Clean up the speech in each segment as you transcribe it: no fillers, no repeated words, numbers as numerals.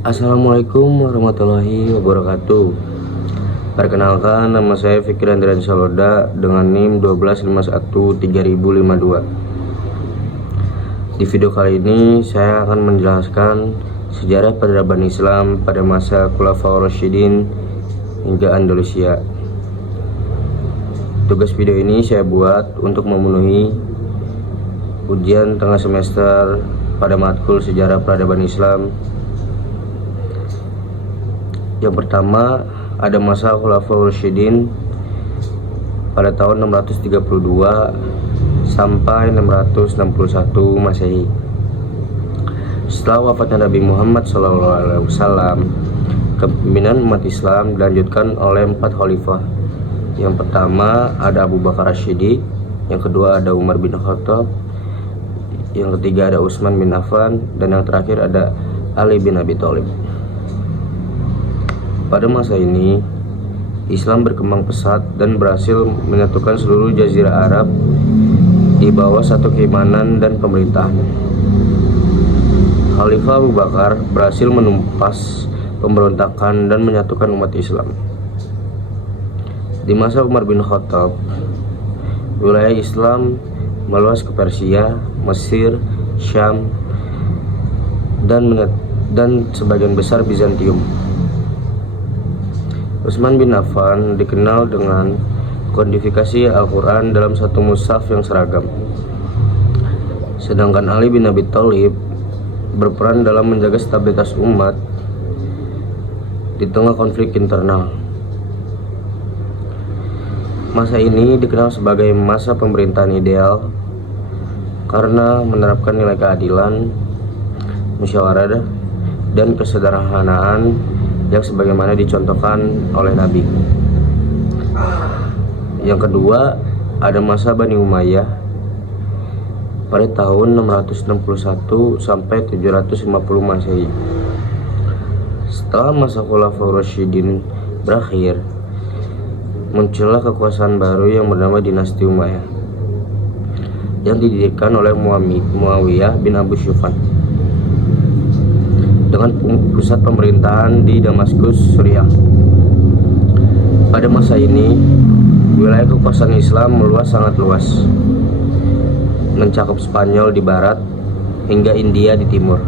Assalamualaikum warahmatullahi wabarakatuh. Perkenalkan, nama saya Fikri Andrian Saloda dengan NIM 12513052. Di video kali ini saya akan menjelaskan sejarah peradaban Islam pada masa Khulafaur Rasyidin hingga Andalusia. Tugas video ini saya buat untuk memenuhi ujian tengah semester pada matkul sejarah peradaban Islam. Yang pertama, ada masa Khulafaur Rasyidin pada tahun 632 sampai 661 Masehi. Setelah wafatnya Nabi Muhammad SAW, kepemimpinan umat Islam dilanjutkan oleh 4 khalifah. Yang pertama ada Abu Bakar As-Siddiq, yang kedua ada Umar bin Khattab, yang ketiga ada Utsman bin Affan, dan yang terakhir ada Ali bin Abi Thalib. Pada masa ini, Islam berkembang pesat dan berhasil menyatukan seluruh jazirah Arab di bawah satu keimanan dan pemerintahan. Khalifah Abu Bakar berhasil menumpas pemberontakan dan menyatukan umat Islam. Di masa Umar bin Khattab, wilayah Islam meluas ke Persia, Mesir, Syam, dan sebagian besar Bizantium. Utsman bin Affan dikenal dengan kodifikasi Al-Quran dalam satu mushaf yang seragam. Sedangkan Ali bin Abi Thalib berperan dalam menjaga stabilitas umat di tengah konflik internal. Masa ini dikenal sebagai masa pemerintahan ideal karena menerapkan nilai keadilan, musyawarah, dan kesederhanaan yang sebagaimana dicontohkan oleh Nabi. Yang kedua, ada masa Bani Umayyah pada tahun 661 sampai 750 Masehi. Setelah masa Khulafaur Rasyidin berakhir, muncullah kekuasaan baru yang bernama Dinasti Umayyah yang didirikan oleh Muawiyah bin Abu Sufyan dengan pusat pemerintahan di Damaskus, Suriah. Pada masa ini, wilayah kekuasaan Islam sangat luas, mencakup Spanyol di barat hingga India di timur.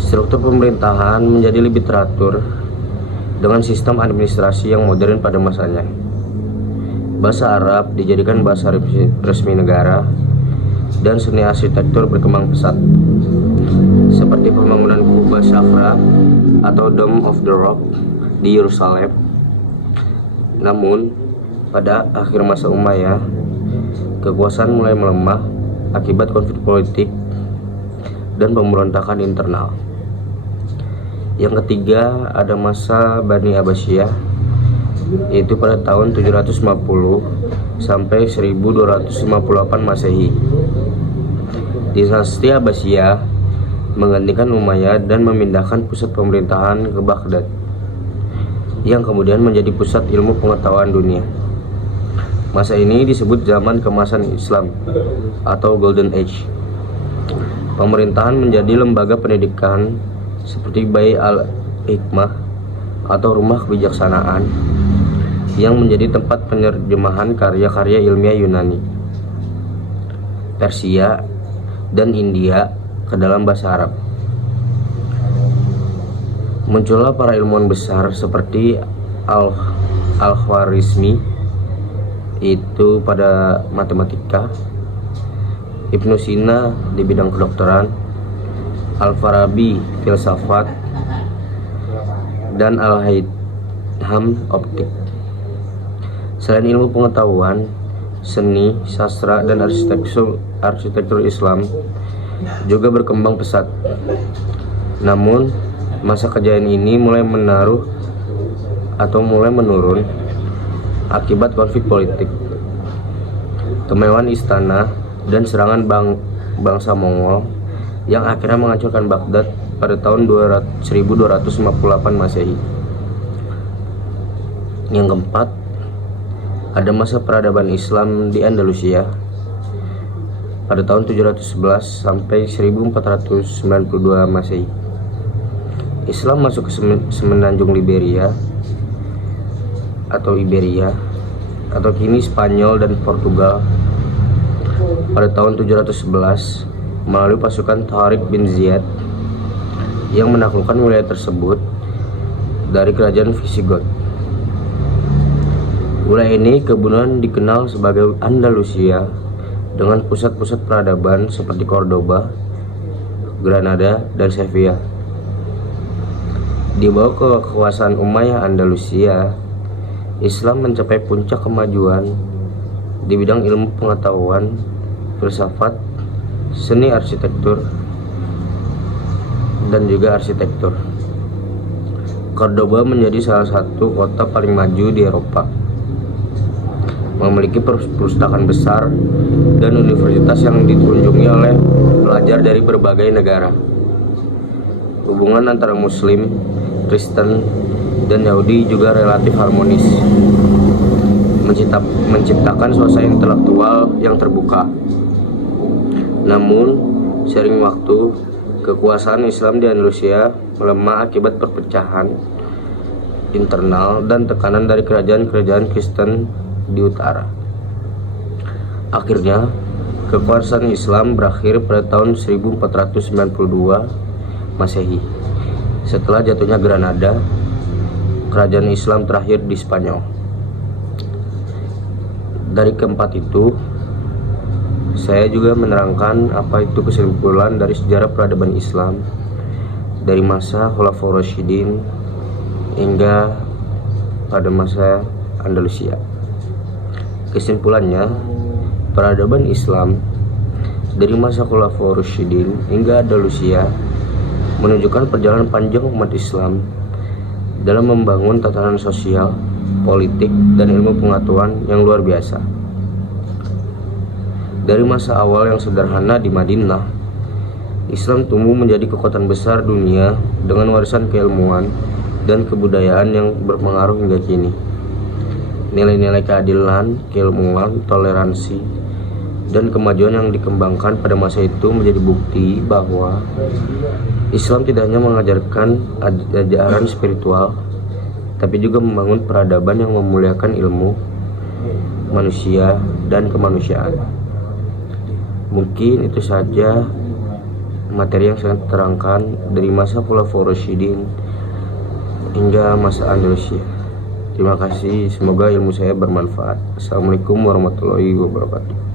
Struktur pemerintahan menjadi lebih teratur dengan sistem administrasi yang modern pada masanya. Bahasa Arab dijadikan bahasa resmi negara dan seni arsitektur berkembang pesat, seperti pembangunan Kubah Shafra atau Dome of the Rock di Yerusalem. Namun, pada akhir masa Umayyah, kekuasaan mulai melemah akibat konflik politik dan pemberontakan internal. Yang ketiga, ada masa Bani Abbasiyah, yaitu pada tahun 750 sampai 1258 Masehi. Dinasti Abbasiyah menggantikan Umayyad dan memindahkan pusat pemerintahan ke Baghdad, yang kemudian menjadi pusat ilmu pengetahuan dunia. Masa ini disebut zaman keemasan Islam atau Golden Age. Pemerintahan menjadi lembaga pendidikan seperti Bait al-Hikmah atau rumah kebijaksanaan yang menjadi tempat penerjemahan karya-karya ilmiah Yunani, Persia, dan India ke dalam bahasa Arab. Muncullah para ilmuwan besar seperti Al-Khwarizmi itu pada matematika, Ibnu Sina di bidang kedokteran, Al-Farabi filsafat, dan Al-Haytham optik. Selain ilmu pengetahuan, seni, sastra, dan arsitektur Islam juga berkembang pesat. Namun, masa kejayaan ini mulai menurun akibat konflik politik, kemewahan istana, dan serangan bangsa Mongol yang akhirnya menghancurkan Baghdad pada tahun 1258 Masehi. Yang keempat, ada masa peradaban Islam di Andalusia pada tahun 711 sampai 1492 Masehi. Islam masuk ke semenanjung Liberia atau Iberia atau kini Spanyol dan Portugal pada tahun 711 melalui pasukan Tariq bin Ziyad yang menaklukkan wilayah tersebut dari kerajaan Visigoth. Wilayah ini kemudian dikenal sebagai Andalusia dengan pusat-pusat peradaban seperti Cordoba, Granada, dan Sevilla. Di bawah kekuasaan Umayyah Andalusia, Islam mencapai puncak kemajuan di bidang ilmu pengetahuan, filsafat, seni arsitektur, dan juga arsitektur. Cordoba menjadi salah satu kota paling maju di Eropa, memiliki perpustakaan besar dan universitas yang dikunjungi oleh pelajar dari berbagai negara. Hubungan antara Muslim, Kristen, dan Yahudi juga relatif harmonis, menciptakan suasana intelektual yang terbuka. Namun, seiring waktu, kekuasaan Islam di Andalusia melemah akibat perpecahan internal dan tekanan dari kerajaan-kerajaan Kristen di utara. Akhirnya, kekuasaan Islam berakhir pada tahun 1492 Masehi. Setelah jatuhnya Granada, kerajaan Islam terakhir di Spanyol. Dari keempat itu, saya juga menerangkan apa itu kesimpulan dari sejarah peradaban Islam dari masa Khulafaur Rasyidin hingga pada masa Andalusia. Kesimpulannya, peradaban Islam dari masa Khulafaur Rasyidin hingga Andalusia menunjukkan perjalanan panjang umat Islam dalam membangun tatanan sosial, politik, dan ilmu pengetahuan yang luar biasa. Dari masa awal yang sederhana di Madinah, Islam tumbuh menjadi kekuatan besar dunia dengan warisan keilmuan dan kebudayaan yang berpengaruh hingga kini. Nilai-nilai keadilan, keilmuan, toleransi, dan kemajuan yang dikembangkan pada masa itu menjadi bukti bahwa Islam tidak hanya mengajarkan ajaran spiritual, tapi juga membangun peradaban yang memuliakan ilmu, manusia, dan kemanusiaan. Mungkin itu saja materi yang saya terangkan dari masa Khulafaur Rasyidin hingga masa Andalusia. Terima kasih, semoga ilmu saya bermanfaat. Assalamualaikum warahmatullahi wabarakatuh.